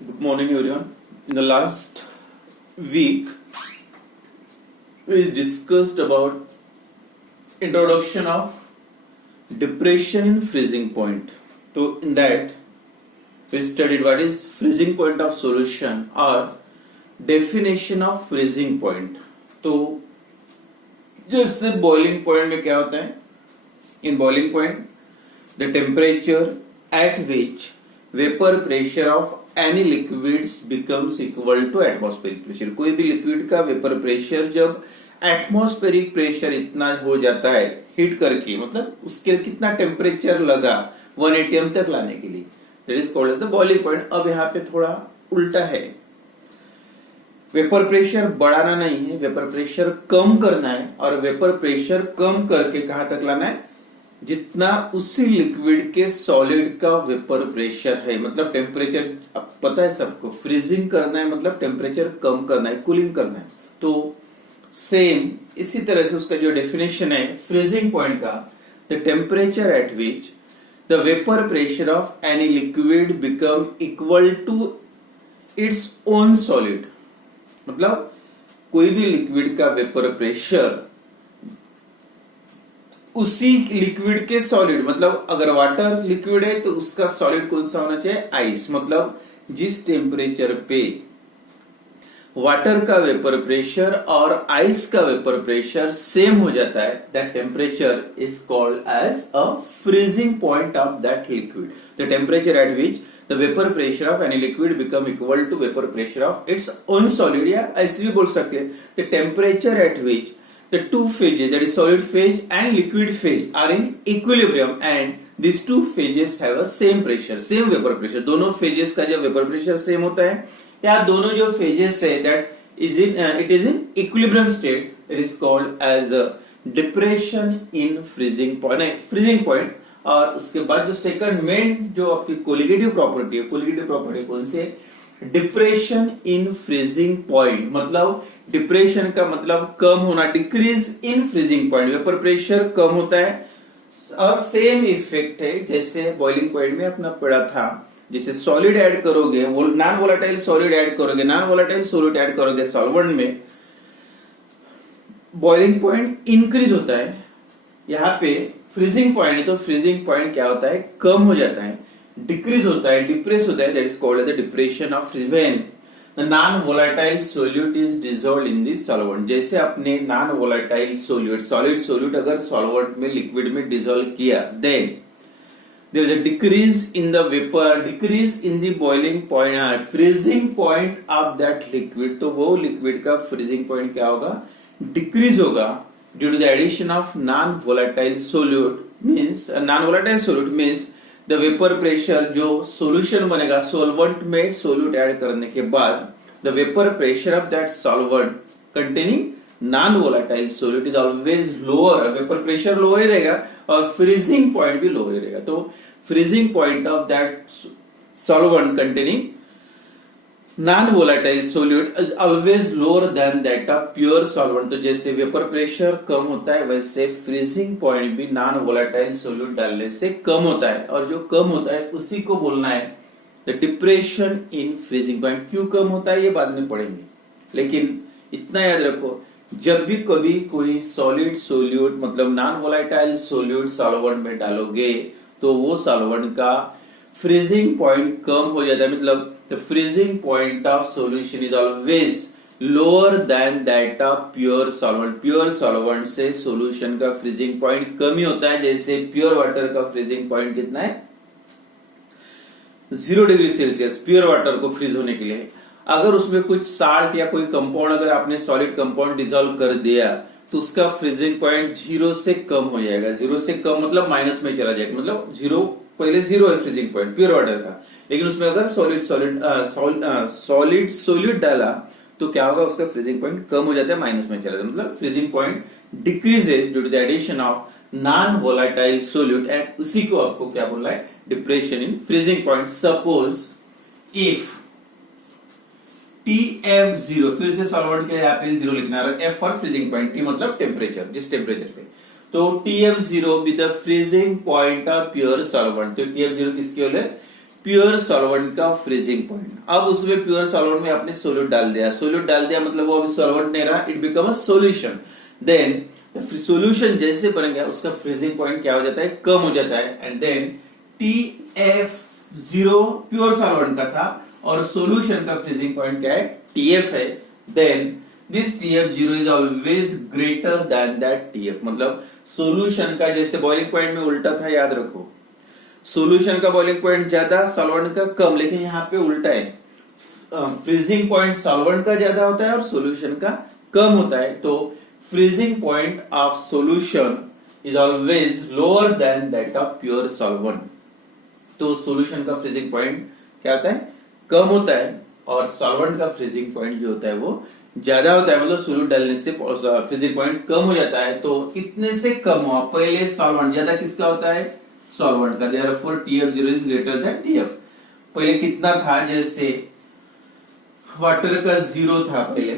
Good morning, everyone. In the last week, we discussed about introduction of depression in freezing point. So, in that, we studied what is freezing point of solution or definition of freezing point. तो जैसे boiling point में क्या होता है? In boiling point, the temperature at which vapor pressure of any liquids becomes equal to atmospheric pressure. कोई भी liquid का vapour pressure जब एटमॉस्फेरिक प्रेशर इतना हो जाता है हीट करके, मतलब उसके कितना टेम्परेचर लगा 1 atm तक लाने के लिए, that is called the boiling point. अब यहाँ पे थोड़ा उल्टा है, वेपर प्रेशर बढ़ाना नहीं है, वेपर प्रेशर कम करना है. और वेपर प्रेशर कम करके कहां तक लाना है? जितना उसी लिक्विड के सॉलिड का वेपर प्रेशर है. मतलब टेम्परेचर पता है सबको, फ्रीजिंग करना है मतलब टेम्परेचर कम करना है, कूलिंग करना है. तो सेम इसी तरह से उसका जो डेफिनेशन है फ्रीजिंग पॉइंट का, the temperature at which the vapour pressure of any liquid become equal to its own solid. मतलब कोई भी लिक्विड का वेपर प्रेशर उसी लिक्विड के सॉलिड, मतलब अगर वाटर लिक्विड है तो उसका सॉलिड कौन सा होना चाहिए? आइस. मतलब जिस टेम्परेचर पे वाटर का वेपर प्रेशर और आइस का वेपर प्रेशर सेम हो जाता है, that temperature is called as a freezing point of that liquid. The temperature at which the vapour pressure of any liquid become equal to vapour pressure of its own solid. या ऐसे भी बोल सकते हैं, the temperature at which the two phases, that is solid phase and liquid phase, are in equilibrium and these two phases have a same pressure, same vapor pressure. दोनों phases का जो vapor pressure same होता है, या दोनों जो phases है that is in it is in equilibrium state, it is called as a depression in freezing point, freezing point. और उसके बाद जो सेकंड मेन जो आपकी कोलिगेटिव प्रॉपर्टी है, कोलिगेटिव प्रॉपर्टी कौन सी है? Depression in freezing point. मतलब डिप्रेशन का मतलब कम होना, decrease in freezing point, vapour pressure कम होता है. और सेम इफेक्ट है जैसे बॉइलिंग पॉइंट में अपना पड़ा था, जैसे सॉलिड ऐड करोगे, वो नॉन वोलेटाइल सॉलिड ऐड करोगे, नॉन वोलेटाइल सॉलिड ऐड करोगे सॉल्वेंट में, बॉइलिंग पॉइंट इंक्रीज होता है. यहाँ पे फ्रीजिंग पॉइंट है तो फ्रीजिंग पॉइंट क्या होता है? कम हो जाता है, डिक्रीज होता है, डिप्रेस होता है. That is called the depression of when the non volatile solute is dissolved in this solvent. जैसे अपने non volatile solute, solid solute अगर सॉल्वेंट में, लिक्विड में डिसॉल्व किया, then there is a decrease in the vapour, decrease in the boiling point, freezing point of that liquid. तो वो liquid का freezing point क्या होगा? डिक्रीज होगा due to the addition of non volatile solute. Means non volatile solute means the vapour pressure जो solution बनेगा, solvent में solute add करने के बाद the vapour pressure of that solvent containing non volatile solute is always lower. Vapour pressure lower ही रहेगा और freezing point भी लोअर ही रहेगा. तो freezing point of that solvent containing non-volatile solute is always lower than that of pure solvent. तो जैसे vapour pressure कम होता है वैसे फ्रीजिंग पॉइंट भी नॉन वोलेटाइल सोल्यूट डालने से कम होता है. और जो कम होता है उसी को बोलना है the depression in freezing point. क्यों कम होता है ये बाद में पढ़ेंगे, लेकिन इतना याद रखो, जब भी कभी कोई सॉलिड सोल्यूट मतलब नॉन वोलेटाइल सोल्यूट सॉल्वेंट में डालोगे तो वो सॉल्वेंट का फ्रीजिंग पॉइंट कम हो जाता है. मतलब the freezing point of solution is always lower than that of pure solvent. Pure solvent से solution का freezing point कम ही होता है. जैसे pure water का freezing point कितना है? 0 डिग्री सेल्सियस प्योर वाटर को फ्रीज होने के लिए. अगर उसमें कुछ साल्ट या कोई कंपाउंड, अगर आपने सॉलिड कंपाउंड डिसॉल्व कर दिया तो उसका फ्रीजिंग पॉइंट 0 से कम हो जाएगा. 0 से कम मतलब माइनस में चला जाएगा. मतलब 0 पहले 0 है फ्रीजिंग पॉइंट प्योर वाटर का, लेकिन उसमें अगर सॉलिड सोल्यूट डाला तो क्या होगा? उसका फ्रीजिंग पॉइंट कम हो जाता है, माइनस में चला जाता है. मतलब freezing point decreases due to the addition of non volatile solute. And उसी को आपको क्या बोलना है? Depression in freezing point. Suppose if TF0, फिर से सॉल्वेंट के यहाँ पे 0 लिखना है, F for freezing point, T मतलब टेम्परेचर, जिस टेम्परेचर पे. तो TF0 with the freezing point of pure solvent. तो TF0 किसकी वैल्यू है? प्योर सॉल्वेंट का फ्रीजिंग पॉइंट। अब उसमें प्योर सॉल्वेंट में आपने सोल्यूट डाल दिया मतलब वो अभी सॉल्वेंट नहीं रहा, it become a solution. Then solution जैसे बन गया उसका फ्रीजिंग पॉइंट क्या हो जाता है, कम हो जाता है। And then TF0 pure solvent का था और सॉल्यूशन का फ्रीजिंग पॉइंट क्या है, TF है। Then this TF0 is always greater than that TF, मतलब सॉल्यूशन का जैसे बॉइलिंग पॉइंट में उल्टा था, याद रखो सॉल्यूशन का बॉइलिंग पॉइंट ज्यादा सॉल्वेंट का कम, लेकिन यहाँ पे उल्टा है, फ्रीजिंग पॉइंट सॉल्वेंट का ज्यादा होता है और सॉल्यूशन का कम होता है। तो freezing point of solution is always lower than that of pure solvent. तो सॉल्यूशन का फ्रीजिंग पॉइंट क्या होता है, कम होता है, और सॉल्वेंट का फ्रीजिंग पॉइंट जो होता है वो ज्यादा होता है, मतलब सोल्यूट डालने से फ्रीजिंग पॉइंट कम हो जाता है। तो कितने से कम हुआ, पहले सॉल्वेंट ज्यादा किसका होता है, सॉल्वेंट का, therefore TF0 is greater than TF। पहले कितना था, जैसे वाटर का 0 था पहले,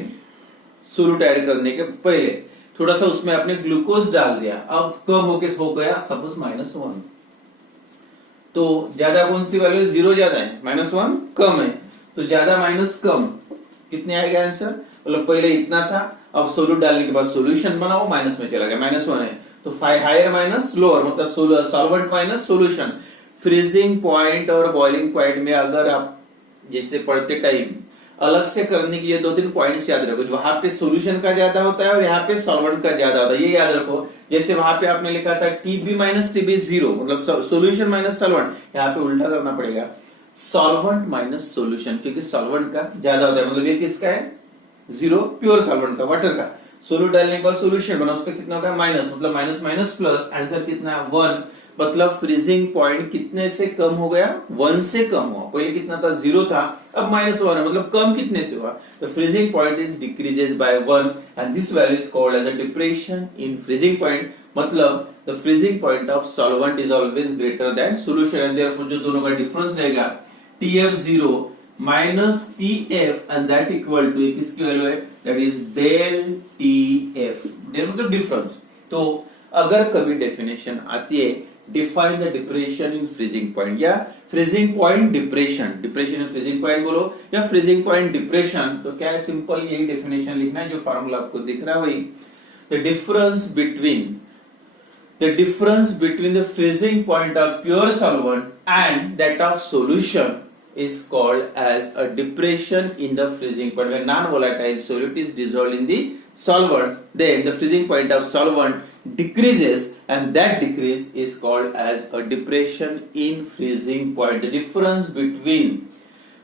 सोल्यूट ऐड करने के पहले थोड़ा सा उसमें आपने ग्लूकोज डाल दिया, अब कम होके हो गया सपोज -1। तो ज्यादा कौन सी वैल्यू, 0 ज्यादा है, -1 कम है, तो ज्यादा माइनस कम कितने आएगा आंसर, मतलब पहले इतना था, अब सोल्यूट डालने के बाद सोल्यूशन बना वो माइनस में चला गया, -1 है, तो हायर माइनस लोअर, मतलब solvent minus solution. Freezing point और बॉइलिंग पॉइंट में अगर आप जैसे पढ़ते टाइम अलग से करने के लिए 2-3 पॉइंट्स याद रखो, वहां पे सोल्यूशन का ज्यादा होता है और यहाँ पे सॉल्वेंट का ज्यादा होता है, ये याद रखो। जैसे वहां पे आपने लिखा था TB माइनस TB 0, मतलब सोल्यूशन माइनस सॉल्वेंट, यहाँ पे उल्टा करना पड़ेगा, सॉल्वेंट माइनस सोल्यूशन, क्योंकि सॉल्वेंट का ज्यादा होता है, मतलब ये किसका है, 0 प्योर सॉल्वेंट का, वाटर का। सोल्यूट डालने के बाद सोल्यूशन बना, उसका कितना होता है माइनस, मतलब माइनस माइनस प्लस, आंसर कितना है 1, मतलब फ्रीजिंग पॉइंट कितने से कम हो गया, 1 से कम हुआ। पहले कितना था, 0 था, अब -1 है, मतलब कम कितने से हुआ, तो freezing point is decreases by 1 and this value is called as a depression in freezing point, मतलब the freezing point of solvent is always greater than solution, and therefore जो दोनों का डिफरेंस रहेगा TF0 minus TF and that equal to किसकी value है, that is del TF, del मतलब difference. तो अगर कभी डेफिनेशन आती है define the depression in freezing point, या freezing point depression, depression in freezing point बोलो या फ्रीजिंग पॉइंट डिप्रेशन, तो क्या है, सिंपल यही डेफिनेशन लिखना है, जो फार्मूला आपको दिख रहा है वही, the difference between the freezing point of pure solvent and that of solution is called as a depression in the freezing point. When non-volatile solute is dissolved in the solvent, then the freezing point of solvent decreases, and that decrease is called as a depression in freezing point. The difference between,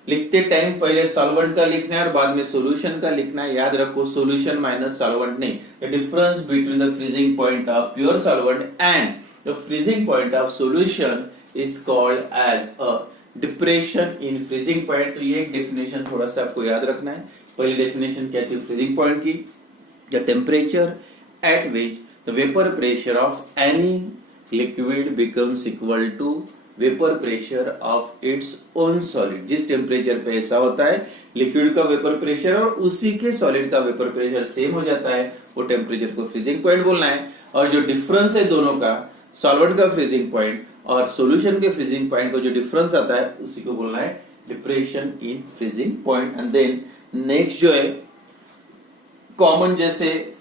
लिखते time पहले solvent का लिखना है और बाद में solution का लिखना है, याद रखो सोल्यूशन माइनस सॉल्वेंट नहीं, the difference between the freezing point of pure solvent and the freezing point of solution is called as a depression in freezing point. तो ये एक डेफिनेशन थोड़ा सा आपको याद रखना है। पहली डेफिनेशन क्या थी फ्रीजिंग पॉइंट की, the temperature at which the vapour pressure of any liquid becomes equal to vapour pressure of its own solid. जिस टेम्परेचर पे ऐसा होता है लिक्विड का वेपर प्रेशर और उसी के सॉलिड का वेपर प्रेशर सेम हो जाता है, वो टेम्परेचर को फ्रीजिंग पॉइंट बोलना है। और जो डिफरेंस है दोनों का, सॉल्वेंट का फ्रीजिंग पॉइंट और सॉल्यूशन के फ्रीजिंग पॉइंट को जो डिफरेंस आता है उसी को बोलना है depression in freezing point. And then next जो है कॉमन, जैसे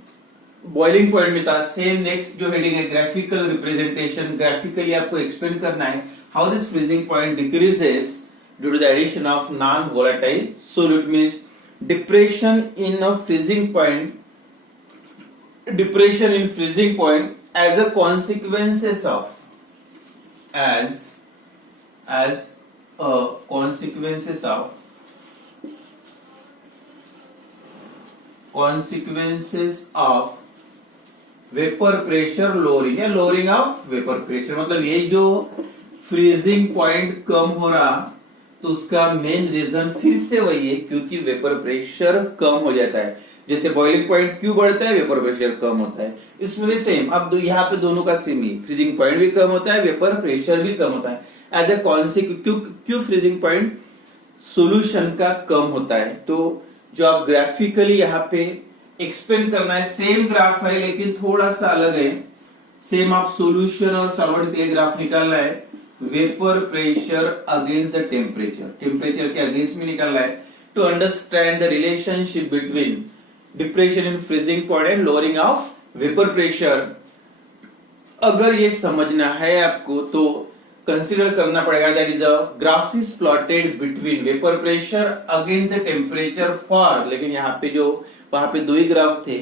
बॉइलिंग पॉइंट में था, सेम नेक्स्ट जो हेडिंग है ग्राफिकल रिप्रेजेंटेशन, ग्राफिकली आपको एक्सप्लेन करना है how this freezing point decreases due to the addition of non volatile solute. Means depression in a freezing point, depression in freezing point as a consequences of as a consequences of vapour pressure lowering या lowering of vapour pressure. मतलब ये जो freezing point कम हो रहा तो उसका main reason फिर से वही है क्योंकि वेपर प्रेशर कम हो जाता है। जैसे बॉइलिंग पॉइंट क्यों बढ़ता है, वेपर प्रेशर कम होता है। इसमें भी सेम, अब यहाँ पे दोनों का सेम ही, फ्रीजिंग पॉइंट भी कम होता है, वेपर प्रेशर भी कम होता है। एज ए कॉन्सिक्वेंस क्यों फ्रीजिंग पॉइंट सोल्यूशन का कम होता है, तो जो आप ग्राफिकली यहाँ पे एक्सप्लेन करना है, सेम ग्राफ है लेकिन थोड़ा सा अलग है। सेम आप सोल्यूशन और सॉल्वेंट के लिए ग्राफ निकालना है vapour pressure against the temperature, temperature के अगेंस्ट में निकालना है। To understand the relationship between depression in freezing point and lowering of vapour pressure, अगर ये समझना है आपको तो कंसीडर करना पड़ेगा that is a graph is plotted between vapour pressure against the temperature for, लेकिन यहाँ पे जो वहां पे दो ही ग्राफ थे,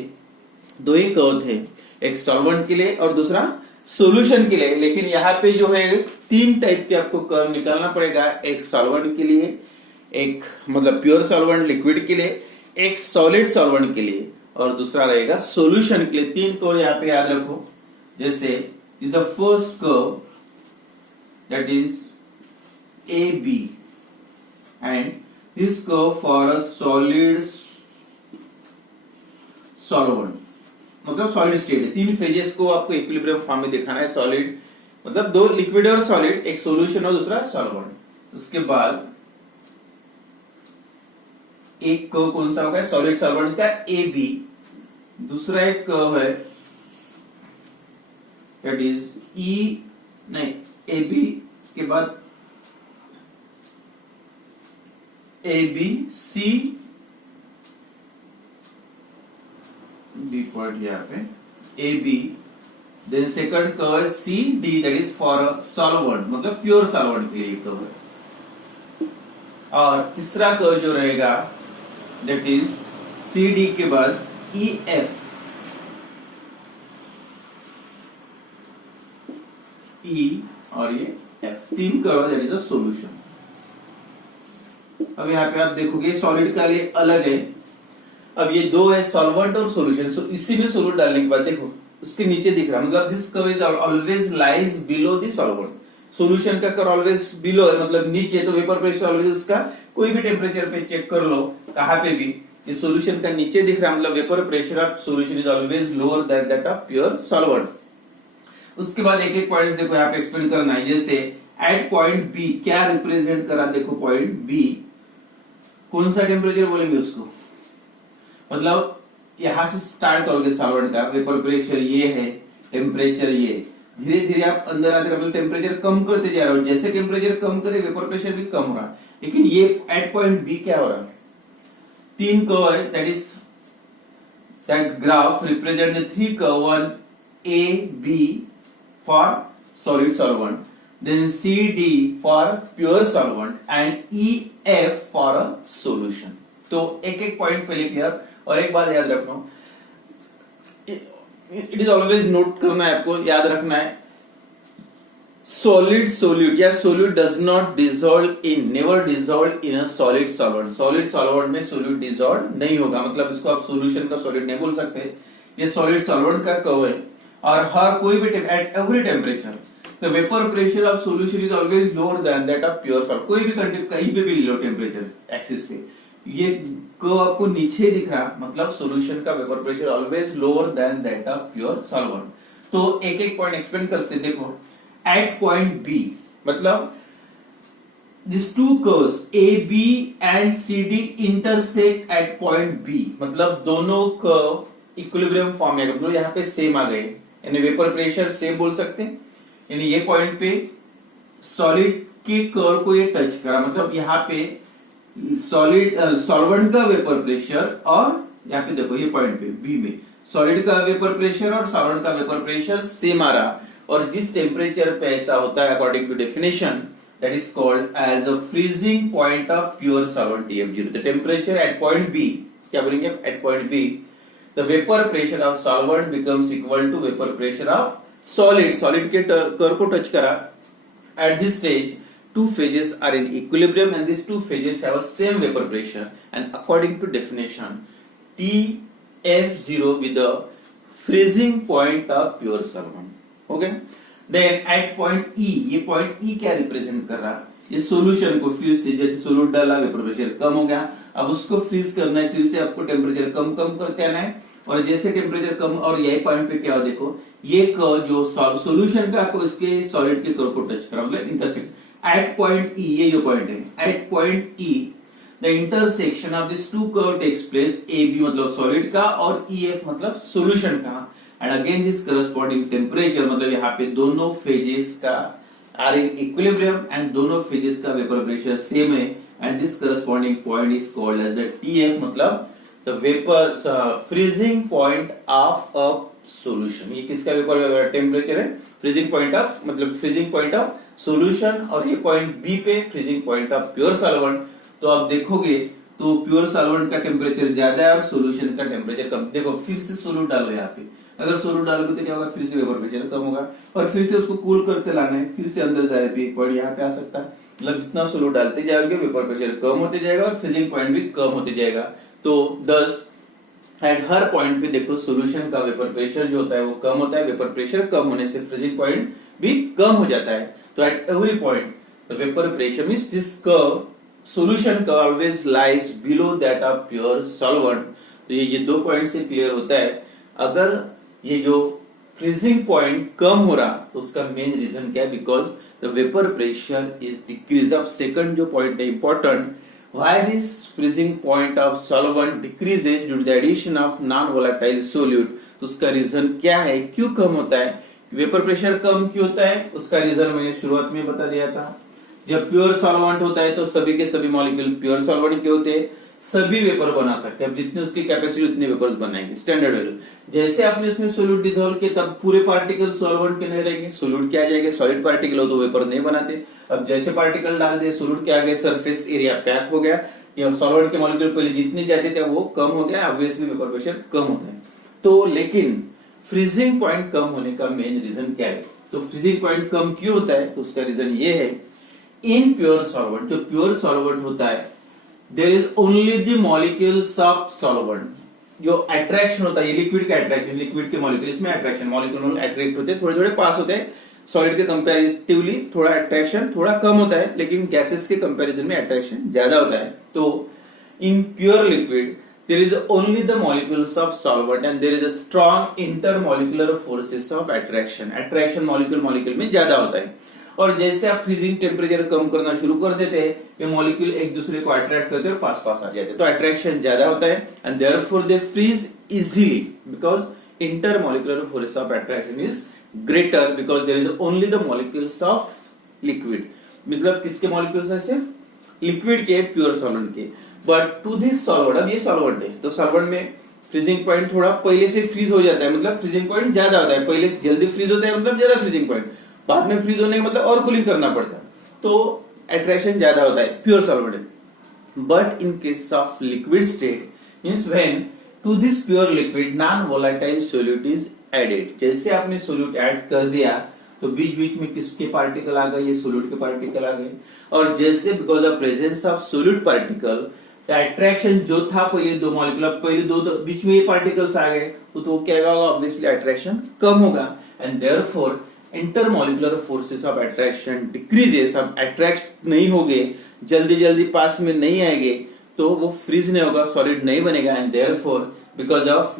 दो ही कर्व थे, एक सॉल्वेंट के लिए और दूसरा सॉल्यूशन के लिए, लेकिन यहाँ पे जो है तीन टाइप के आपको कर्व निकालना पड़ेगा, एक सॉल्वेंट के लिए, एक मतलब प्योर सॉल्वेंट लिक्विड के लिए, एक सॉलिड सॉल्वेंट के लिए और दूसरा रहेगा सॉल्यूशन के लिए। तीन कर्व यहाँ पे याद रखो, जैसे is the first curve that is AB and this curve for a solid solvent, मतलब सॉलिड स्टेट है। तीन फेजेस को आपको इक्विलिब्रियम फॉर्म में दिखाना है। सॉलिड मतलब दो लिक्विड और सॉलिड, एक सॉल्यूशन और दूसरा सॉल्वेंट। उसके बाद एक कर्व कौन सा होगा, सॉलिड सॉल्वेंट का AB, दूसरा एक कर्व है दैट इज AB के बाद ABC B पॉइंट यहाँ पे AB, then second curve CD that is for solvent, मतलब प्योर सॉल्वेंट के लिए कर्व है। और तीसरा कर्व जो रहेगा दैट इज CD के बाद EF, E और ये F, तीन curve that is a solution. अब यहाँ पे आप देखोगे सॉलिड का लिए अलग है, अब ये दो है सॉल्वेंट और सॉल्यूशन। सो इसी में सॉल्यूट डालने के बाद देखो उसके नीचे दिख रहा है, मतलब this curve is always lies below the solvent. Solution का कर्व ऑलवेज बिलो है, मतलब नीचे, तो वेपर प्रेशर ऑलवेज उसका कोई भी टेम्परेचर पे चेक कर लो कहां पे भी, ये सॉल्यूशन का नीचे दिख रहा है, मतलब vapour pressure of solution is always lower than that of pure solvent. उसके बाद एक एक पॉइंट्स देखो यहाँ पे एक्सप्लेन करना है, जैसे एट पॉइंट बी क्या रिप्रेजेंट करा, देखो पॉइंट बी कौन सा टेम्परेचर बोलेंगे उसको, मतलब यहां से स्टार्ट करोगे सॉल्वेंट का, वेपर प्रेशर ये है, टेम्परेचर ये, धीरे धीरे आप अंदर आते मतलब टेम्परेचर कम करते जा रहे हो, जैसे टेम्परेचर कम करे वेपर प्रेशर भी कम हो रहा है। लेकिन ये एट पॉइंट बी क्या हो रहा है, तीन कर्व है, that is that graph represent the three curve, one A B for solid solvent, then CD for pure solvent and EF for a solution। तो एक एक पॉइंट पहले क्लियर, और एक बात याद रखना, इट इज ऑलवेज नोट करना है आपको, याद रखना है सॉलिड सोल्यूट या solute does not dissolve in, never dissolve in a solid solvent. Solid solvent में सोल्यूट डिसॉल्व नहीं होगा, मतलब इसको आप सॉल्यूशन का सॉलिड नहीं बोल सकते, ये सॉलिड सॉल्वेंट का कर्व है। और हर कोई भी at every temperature the vapour pressure of solution is always lower than that of pure solvent. कोई भी कहीं पे भी लो टेम्परेचर एक्सिस पे, ये कर्व आपको नीचे दिख रहा, मतलब सॉल्यूशन का vapour pressure always lower than that of pure solvent. तो एक एक पॉइंट एक्सप्लेन करते, देखो एट पॉइंट बी मतलब these two curves AB and CD intersect at point B, मतलब दोनों कर्व इक्विलिब्रियम फॉर्म में, मतलब यहाँ पे सेम आ गए, यानी वेपर प्रेशर सेम बोल सकते हैं, यानी ये पॉइंट पे सॉलिड के कर्व को ये टच करा, मतलब यहाँ पे सॉलिड सॉल्वेंट का वेपर प्रेशर, और यहाँ पे देखो ये पॉइंट पे बी में सॉलिड का वेपर प्रेशर और सॉल्वेंट का वेपर प्रेशर सेम आ रहा, और जिस टेम्परेचर पे ऐसा होता है according to definition that is called as the freezing point of pure solvent TF0। the temperature at point B, क्या बोलेंगे at point B, the vapor pressure of solvent becomes equal to vapor pressure of solid के curve को touch करा, at this stage two phases are in equilibrium and these two phases have a same vapor pressure and according to definition TF0 with the freezing point of pure solvent, okay। Then at point E, ये point ई क्या represent कर रहा है, ये solution को फिर से, जैसे सोल्यूट डाला वेपर प्रेशर कम हो गया, अब उसको फ्रीज करना है, फिर से आपको टेम्परेचर कम करते आना है, और जैसे टेम्परेचर कम, और यही पॉइंट पे क्या हो, देखो ये कर्व जो सॉल्यूशन का को इसके सॉलिड के कर्व को टच करा, मतलब इंटरसेक्ट एट पॉइंट ई, ये जो पॉइंट है at point E the intersection of this two curve takes place, A B मतलब सॉलिड का और ई एफ मतलब सॉल्यूशन का, and again this corresponding temperature, मतलब यहाँ पे दोनों फेजेस का आर इन इक्विलिब्रियम एंड दोनों फेजेस का वेपर प्रेशर सेम है and this corresponding point is called as the TF, मतलब the vapour freezing point of a solution. ये किसका वेपर टेम्परेचर है? फ्रीजिंग पॉइंट ऑफ, मतलब फ्रीजिंग पॉइंट ऑफ सॉल्यूशन, और ये पॉइंट बी पे freezing point of pure solvent. तो आप देखोगे तो प्योर सॉल्वेंट का टेम्परेचर ज्यादा है और सॉल्यूशन का टेम्परेचर कम। देखो फिर से सोल्यूट डालो यहाँ पे, अगर सोल्यूट डालोगे तो क्या होगा? फिर से वेपर प्रेशर कम होगा और फिर से उसको कूल करते लाना है, फिर से अंदर जाए भी एक पॉइंट यहाँ पे आ सकता है। मतलब जितना सोल्यूट डालते जाओगे वेपर प्रेशर कम होते जाएगा और फ्रीजिंग पॉइंट भी कम होते जाएगा। तो दस एट हर पॉइंट पे देखो सॉल्यूशन का वेपर प्रेशर जो होता है वो कम होता है, वेपर प्रेशर कम होने से फ्रीजिंग पॉइंट भी कम हो जाता है। तो at every point the vapour pressure means this curve solution curve always lies below that of pure solvent. तो ये दो पॉइंट से क्लियर होता है। अगर ये जो फ्रीजिंग पॉइंट कम हो रहा तो उसका मेन रीजन क्या है? Because the vapour pressure is decrease. अब सेकंड जो पॉइंट है important, why this freezing point of solvent decreases due to the addition of non-volatile solute। तो उसका रीजन क्या है? क्यों कम होता है? वेपर प्रेशर कम क्यों होता है? उसका रीजन मैंने शुरुआत में बता दिया था। जब प्योर सॉल्वेंट होता है तो सभी के सभी मॉलिक्यूल प्योर सॉल्वेंट के होते हैं, सभी वेपर बना सकते हैं। अब जितनी उसकी कैपेसिटी उतने वेपर्स बनाएंगे, स्टैंडर्ड वैल्यू। जैसे आपने उसमें सोल्यूट डिसॉल्व किया तब पूरे पार्टिकल सॉल्वेंट के नहीं रहेंगे, सोल्यूट क्या आ जाएगा? सॉलिड पार्टिकल हो तो वेपर नहीं बनाते। अब जैसे पार्टिकल डाल दिए सोल्यूट के आगे सरफेस एरिया पैक हो गया, या सॉल्वेंट के मॉलिक्यूल पहले जितने जाते थे वो कम हो गया, ऑब्वियसली वेपर प्रेशर कम होता है। तो लेकिन फ्रीजिंग पॉइंट कम होने का मेन रीजन क्या है? तो फ्रीजिंग पॉइंट कम क्यों होता है? तो उसका रीजन ये है, इन प्योर सॉल्वेंट, जो प्योर सॉल्वेंट होता है there is only the molecules of solvent. जो अट्रैक्शन होता है, ये लिक्विड का अट्रैक्शन, लिक्विड के मॉलिक्यूल, इसमें अट्रैक्शन मॉलिक्यूल अट्रैक्ट होते हैं, थोड़े थोड़े पास होते हैं। सॉलिड के कंपैरेटिवली थोड़ा अट्रैक्शन थोड़ा कम होता है, लेकिन गैसेस के कंपैरिजन में अट्रैक्शन ज्यादा होता है। तो in pure liquid there is only the molecules of solvent and there is a strong intermolecular forces of attraction। attraction molecule molecule में ज्यादा होता है। और जैसे आप फ्रीजिंग टेम्परेचर कम करना शुरू कर देते हैं, ये मॉलिक्यूल एक दूसरे को अट्रैक्ट करते हैं और पास पास आ जाते हैं, तो अट्रैक्शन ज्यादा होता है and therefore they freeze easily because intermolecular force of attraction is greater because there is only the molecules of liquid. मतलब किसके मॉलिक्यूल्स है? सिर्फ लिक्विड के, प्योर सॉल्वेंट के। बट टू दिस सॉल्वेंट, अब ये सॉल्वेंट है तो सॉल्वेंट में फ्रीजिंग पॉइंट थोड़ा पहले से फ्रीज हो जाता है, मतलब फ्रीजिंग पॉइंट ज्यादा होता है, पहले से जल्दी फ्रीज होता है मतलब ज्यादा फ्रीजिंग पॉइंट, बाद में फ्रीज होने का मतलब और कूलिंग करना पड़ता है, तो अट्रैक्शन ज्यादा होता है pure solvent. But in case of liquid state means when to this pure liquid non volatile solute is added. जैसे आपने सोल्यूट ऐड कर दिया तो बीच बीच में किसके पार्टिकल आ गए? ये सोल्यूट के पार्टिकल आ गए। और जैसे because of presence of solute particle attraction जो था पहले दो मॉलिक्यूल, पहले दो बीच में ये पार्टिकल्स आ गए तो क्या होगा? ऑब्वियसली अट्रैक्शन कम होगा and therefore intermolecular forces of attraction decreases. अब अट्रैक्ट नहीं होंगे, जल्दी जल्दी पास में नहीं आएंगे तो वो फ्रीज नहीं होगा, सॉलिड नहीं बनेगा and therefore because of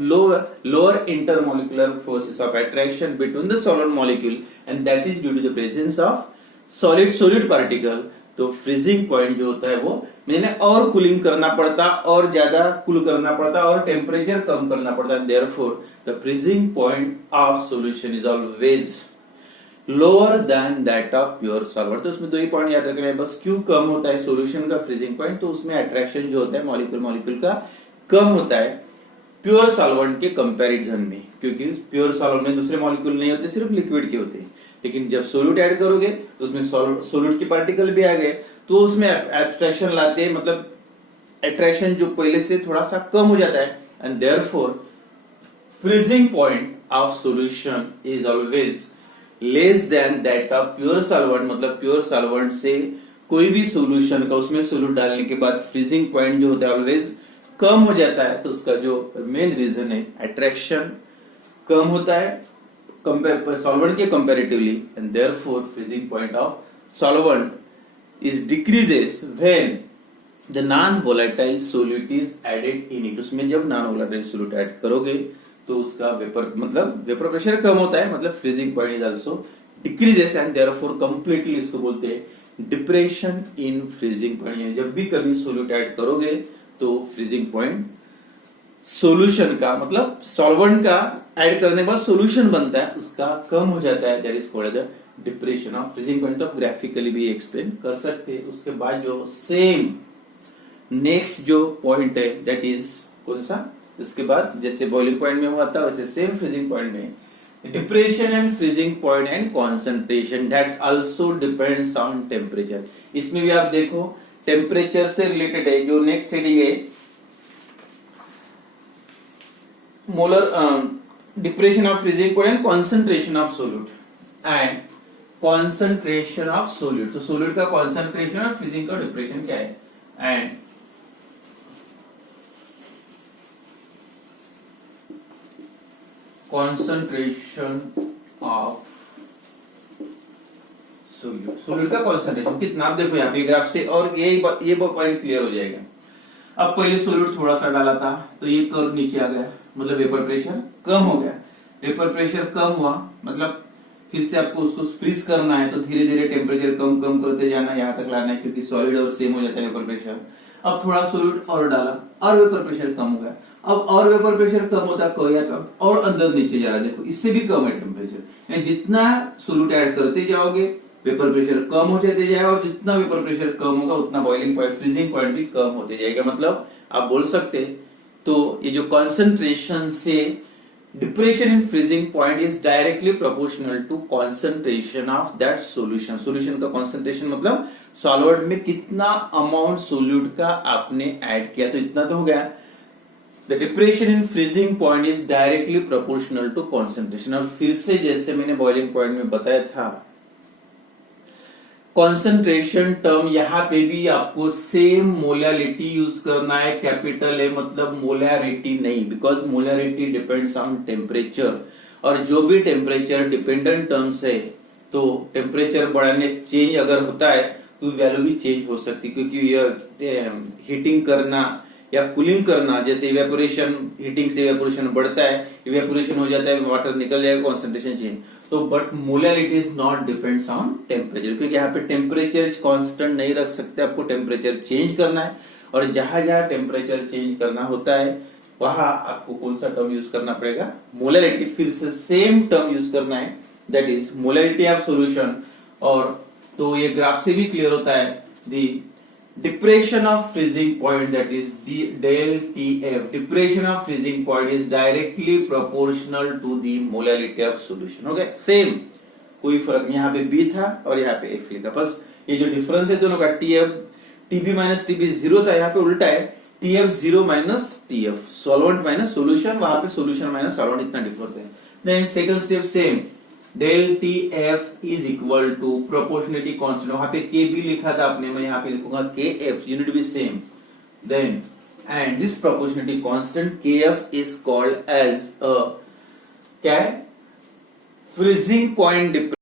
lower intermolecular forces of attraction between the solid molecule and that is due to the presence of solid particle। तो फ्रीजिंग पॉइंट जो होता है वो मैंने और कूलिंग करना पड़ता, और ज्यादा कूल करना पड़ता, और टेम्परेचर कम करना पड़ता। Therefore the freezing point of solution is always lower than that of pure solvent. तो उसमें दो ही पॉइंट याद रखना है बस। क्यों कम होता है सॉल्यूशन का फ्रीजिंग पॉइंट? तो उसमें अट्रैक्शन जो होता है मॉलिक्यूल का कम होता है प्योर सॉल्वेंट के कंपैरिजन में, क्योंकि प्योर सॉल्वेंट में दूसरे मॉलिक्यूल नहीं होते, सिर्फ लिक्विड के होते हैं। लेकिन जब सोल्यूट ऐड करोगे तो उसमें सोल्यूट के पार्टिकल भी आ गए तो उसमें एब्स्ट्रैक्शन लाते हैं, मतलब अट्रैक्शन जो पहले से थोड़ा सा कम हो जाता है and therefore freezing point of solution is always less than that of pure solvent. मतलब प्योर सॉल्वेंट से कोई भी सॉल्यूशन का उसमें सोल्यूट डालने के बाद फ्रीजिंग पॉइंट जो होता है ऑलवेज कम हो जाता है। तो उसका जो मेन रीजन है अट्रैक्शन कम होता है सॉल्वेंट के comparatively and therefore freezing point of solvent is decreases when the non volatile solute is added in it. उसमें जब नॉन वोलेटाइल सोल्यूट ऐड करोगे तो उसका वेपर प्रेशर कम होता है, मतलब freezing point is also decreases and therefore completely इसको बोलते हैं डिप्रेशन इन फ्रीजिंग पॉइंट। जब भी कभी सोल्यूट ऐड करोगे तो फ्रीजिंग पॉइंट सॉल्यूशन का, मतलब सॉल्वेंट का ऐड करने के बाद सॉल्यूशन बनता है उसका कम हो जाता है, that is called the depression of freezing point तो ग्राफिकली भी एक्सप्लेन कर सकते हैं। उसके बाद जो सेम नेक्स्ट जो पॉइंट है दैट इज कौन सा, इसके बाद जैसे बॉइलिंग पॉइंट में हुआ था वैसे सेम फ्रीजिंग पॉइंट में depression and freezing point and concentration that also depends on temperature. इसमें भी आप देखो टेम्परेचर से रिलेटेड है। जो नेक्स्ट हेडिंग है molar depression of freezing point and concentration of solute and concentration of solute. तो सोल्यूट का कॉन्सेंट्रेशन और फ्रीजिंग का डिप्रेशन क्या है and concentration of solute. Solute का कॉन्सेंट्रेशन कितना, आप देखो यहाँ पे ग्राफ से और ये पॉइंट क्लियर हो जाएगा। अब पहले सोल्यूट थोड़ा सा डाला था तो ये कर्व नीचे आ गया, मतलब वेपर प्रेशर कम हो गया। वेपर प्रेशर कम हुआ मतलब फिर से आपको उसको फ्रीज करना है तो धीरे धीरे टेम्परेचर कम कम करते जाना, यहाँ तक लाना है क्योंकि सॉलिड और सेम हो जाता है वेपर प्रेशर। अब थोड़ा सोल्यूट और डाला और वेपर प्रेशर कम हो गया। अब और वेपर प्रेशर कम होता कम और अंदर नीचे जा रहा है, देखो इससे भी कम है टेम्परेचर। जितना सोल्यूट ऐड करते जाओगे वेपर प्रेशर कम हो जाते जाएगा और जितना वेपर प्रेशर कम होगा उतना बॉइलिंग पॉइंट फ्रीजिंग पॉइंट भी कम होते जाएगा। मतलब आप बोल सकते तो ये जो कॉन्सेंट्रेशन से depression in freezing point is directly proportional to concentration of that solution. Solution का कॉन्सेंट्रेशन मतलब सॉल्वेंट में कितना अमाउंट सोल्यूट का आपने ऐड किया, तो इतना तो हो गया। The depression in freezing point is directly proportional to concentration. और फिर से जैसे मैंने बॉइलिंग पॉइंट में बताया था कॉन्सेंट्रेशन टर्म यहाँ पे भी आपको सेम मोलैरिटी यूज करना है, कैपिटल है मतलब मोलैरिटी नहीं, because molarity depends on temperature और जो भी टेम्परेचर डिपेंडेंट टर्म्स है तो टेम्परेचर बढ़ाने चेंज अगर होता है तो वैल्यू भी चेंज हो सकती है, क्योंकि हीटिंग करना या कूलिंग करना जैसे इवेपोरेशन, हीटिंग से इवेपोरेशन बढ़ता है, इवेपोरेशन हो जाता है वाटर निकल जाएगा, कॉन्सेंट्रेशन चेंज। तो but molarity is not depends on temperature, क्योंकि यहाँ पे टेम्परेचर कांस्टेंट नहीं रख सकते, आपको टेम्परेचर चेंज करना है और जहां जहां टेम्परेचर चेंज करना होता है वहां आपको कौन सा टर्म यूज करना पड़ेगा, मोलैरिटी। फिर से सेम टर्म यूज करना है that is molarity of solution. और तो ये ग्राफ से भी क्लियर होता है दी depression of freezing point that is del TF, depression of freezing point is directly proportional to the molality of solution। Okay same कोई फर्क नहीं, यहाँ पे B था और यहाँ पे F लिखा, बस ये जो डिफरेंस है दोनों का TF TB माइनस TB 0 था, यहाँ पे उल्टा है TF 0 minus TF, solvent minus solution, वहां पे सोल्यूशन माइनस सॉल्वेंट, इतना डिफरेंस है। Then second step same del T F is equal to proportionality constant, वहां पे के भी लिखा था आपने, मैं यहाँ पे लिखूंगा के एफ, यूनिट भी same. Then and this proportionality constant K F is called as क्या है, फ्रीजिंग पॉइंट